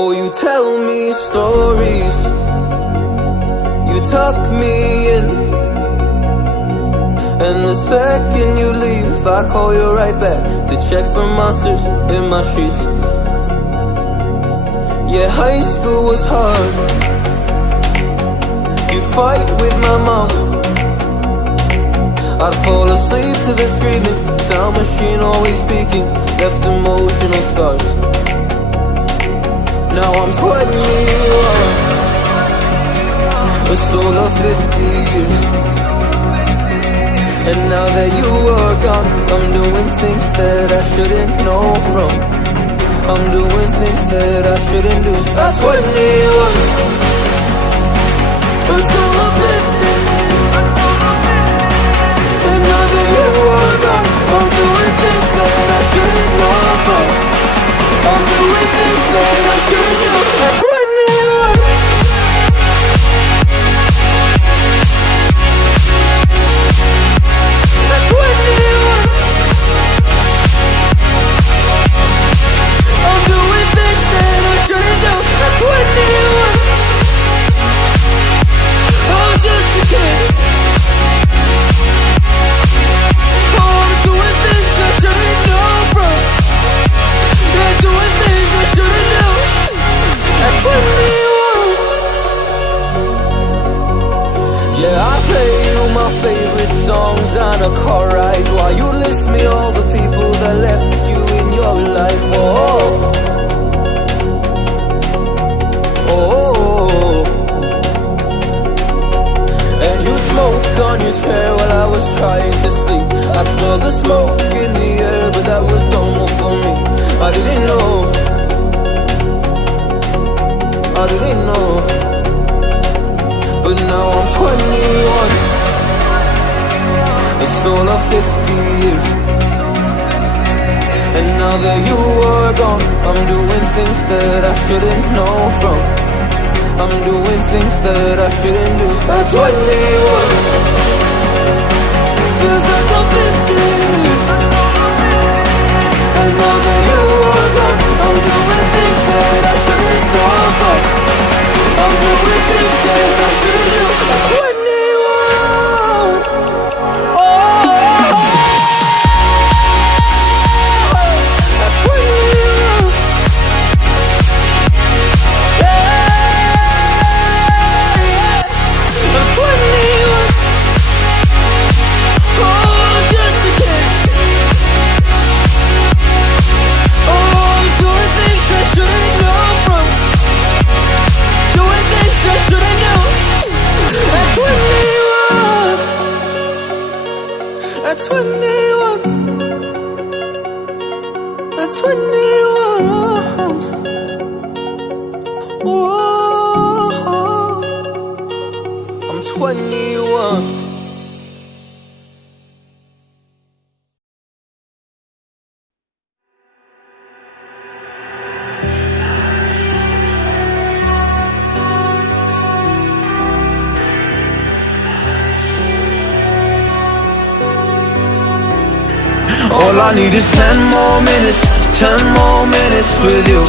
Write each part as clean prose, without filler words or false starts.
Oh, you tell me stories, you tuck me in, and the second you leave I call you right back to check for monsters in my streets. Yeah, high school was hard. You fight with my mom, I'd fall asleep to the screaming, sound machine always speaking, left emotional scars. Now I'm 21, a soul of 50 years. And now that you are gone, I'm doing things that I shouldn't know from. I'm doing things that I shouldn't do. At 21, a soul of 50 years. And now that you are gone, I'm doing things that I shouldn't know from. I'm doing things that I shouldn't do. At 21. Yeah, I play you my favorite songs on a car ride while you list me all the people that left you in your life. Oh, oh, and you smoke on your chair while I was trying to sleep. I smell the smoke in the air, but that was normal for me. I didn't know, I didn't know. But now I'm 21, a soul of 50 years. And now that you are gone, I'm doing things that I shouldn't know from. I'm doing things that I shouldn't do. At 21, feels like I'm 50 years. And now that you are gone, I'm doing things that I shouldn't know from. I'm doing things that I shouldn't do. At 21, oh, at 21, yeah, at 21, oh, just a kid. Oh, I'm doing things I shouldn't know from. Doing things I shouldn't know. At 21, at 21, at 21, oh, I'm 21. All I need is 10 more minutes, 10 more minutes with you.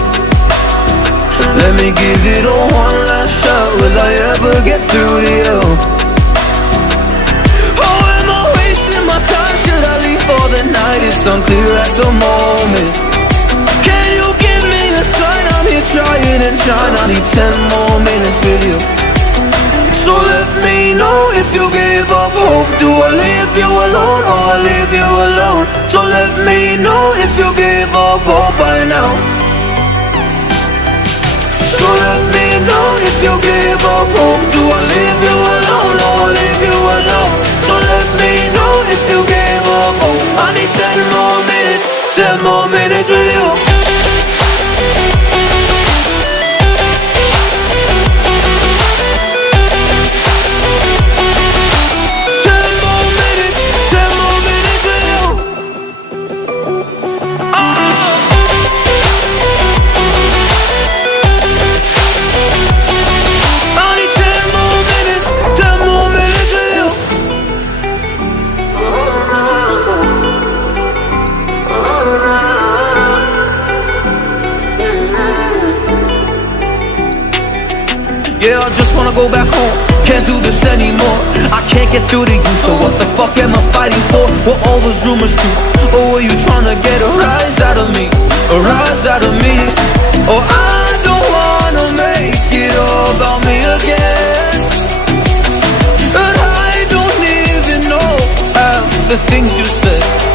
Let me give it a one last shot. Will I ever get through to you? Oh, am I wasting my time? Should I leave for the night? It's unclear at the moment. Can you give me a sign? I'm here trying and trying. I need 10 more minutes with you. So let me know if you give up hope. Do I leave you alone or I leave you alone? So let me know if you give up hope by now. So let me know if you give up hope. Do I leave you alone or I leave you alone? So let me know if you give up hope. I need 10 more minutes, 10 more minutes with you. I need 10 I just wanna go back home. Can't do this anymore, I can't get through to you. So what the fuck am I fighting for? What all those rumors do? Or were you trying to get a rise out of me? A rise out of me? Oh, I don't wanna make it all about me again, but I don't even know half the things you said.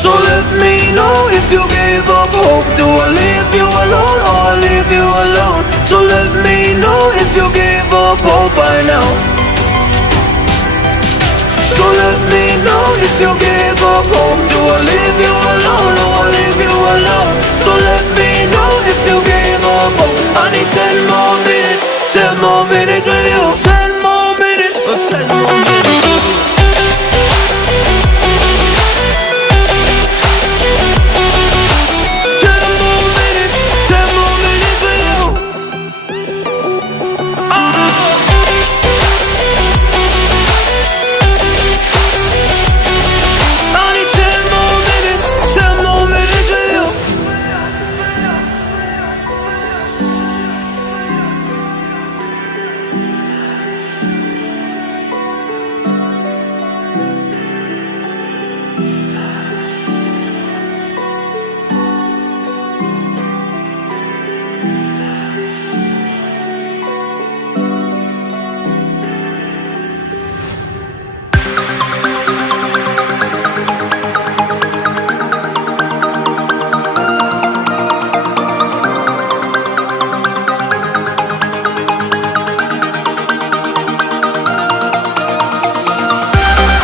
So let me know if you gave up hope. Do I leave you alone or I leave you alone? So let me know if you gave up hope by now. So let me know if you